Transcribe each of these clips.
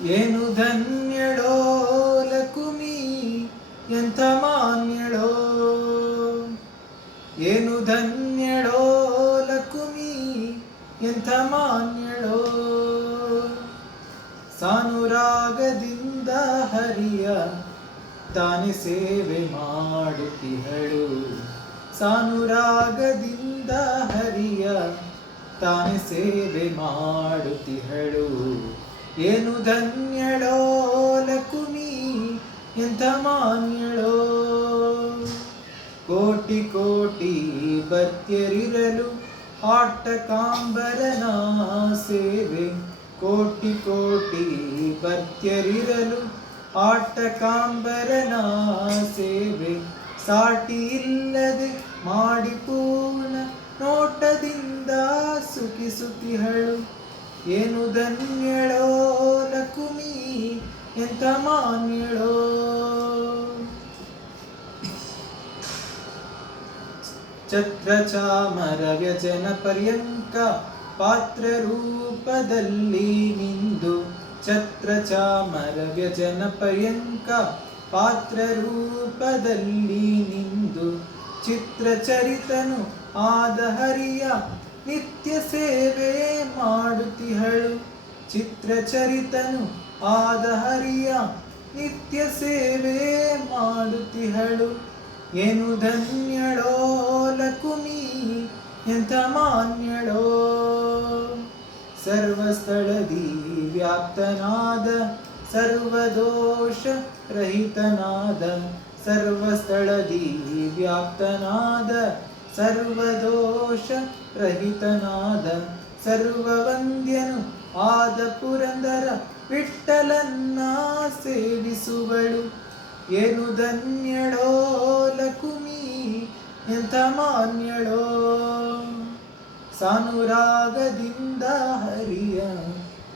ಏನು ಧನ್ಯಳೋ ಲಕುಮಿ ಎಂಥ ಮಾನ್ಯಳೋ, ಏನು ಧನ್ಯಳೋ ಲಕುಮಿ ಎಂಥ ಮಾನ್ಯಳೋ. ಸಾನುರಾಗದಿಂದ ಹರಿಯ ತಾನೆ ಸೇವೆ ಮಾಡುತ್ತಿಹಳು, ಸಾನುರಾಗದಿಂದ ಹರಿಯ ತಾನೆ ಸೇವೆ ಮಾಡುತ್ತಿಹಳು. ಏನು ಧನ್ಯಳೋ ಲಕುಮಿ ಎಂಥ ಮಾನ್ಯಳೋ. ಕೋಟಿ ಕೋಟಿ ಭರ್ತ್ಯರಿರಲು ಆಟ ಕಾಂಬರನ ಸೇವೆ, ಕೋಟಿ ಕೋಟಿ ಭರ್ತ್ಯರಿರಲು ಆಟ ಕಾಂಬರನ ಸೇವೆ. ಸಾಟಿ ಇಲ್ಲದೆ ಮಾಡಿ ಪೂರ್ಣ ನೋಟದಿಂದ ಸುಖಿಸುತ್ತಿಹಳು. ಏನು ಧನ್ಯಳೋ ಲಕುಮಿ ಎಂಥ ಮಾನ್ಯಳೋ. ಛತ್ರ ಚಾಮರ ವ್ಯಜನ ಪರ್ಯಂಕ ಪಾತ್ರ ರೂಪದಲ್ಲಿ ನಿಂದು, ಛತ್ರ ಚಾಮರ ವ್ಯಜನ ಪರ್ಯಂಕ ಪಾತ್ರ ರೂಪದಲ್ಲಿ ನಿಂದು. ಚಿತ್ರಚರಿತನು ಆದ ಹರಿಯ ನಿತ್ಯ ಸೇವೆ ಮಾಡುತ್ತಿಹಳು, ಚಿತ್ರಚರಿತನು ಆದ ಹರಿಯ ನಿತ್ಯ ಸೇವೆ ಮಾಡುತ್ತಿಹಳು. ಏನು ಧನ್ಯಳೋ ಲಕುಮಿ ಎಂಥ ಮಾನ್ಯಳೋ. ಸರ್ವಸ್ಥಳದಿ ವ್ಯಾಪ್ತನಾದ ಸರ್ವದೋಷ ರಹಿತನಾದ, ಸರ್ವಸ್ಥಳದಿ ವ್ಯಾಪ್ತನಾದ ಸರ್ವದೋಷ ರಹಿತನಾದ. ಸರ್ವವಂದ್ಯನು ಆದ ಪುರಂದರ ವಿಠ್ಠಲನ್ನ ಸೇವಿಸುವಳು. ಏನು ಧನ್ಯಳೋ ಲಕುಮಿ ಎಂಥ ಮಾನ್ಯಳೋ. ಸಾನುರಾಗದಿಂದ ಹರಿಯ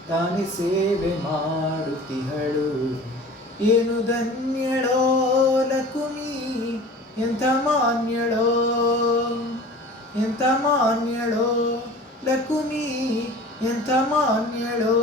ತಾನೆ ಸೇವೆ ಮಾಡುತ್ತಿಹಳು. ಏನು ಧನ್ಯಳೋ ಲಕುಮಿ ಎಂಥ ಮಾನ್ಯಳೋ, ಎಂಥ ಮಾನ್ಯಳೋ ಲಕುಮಿ ಎಂಥ ಮಾನ್ಯಳೋ.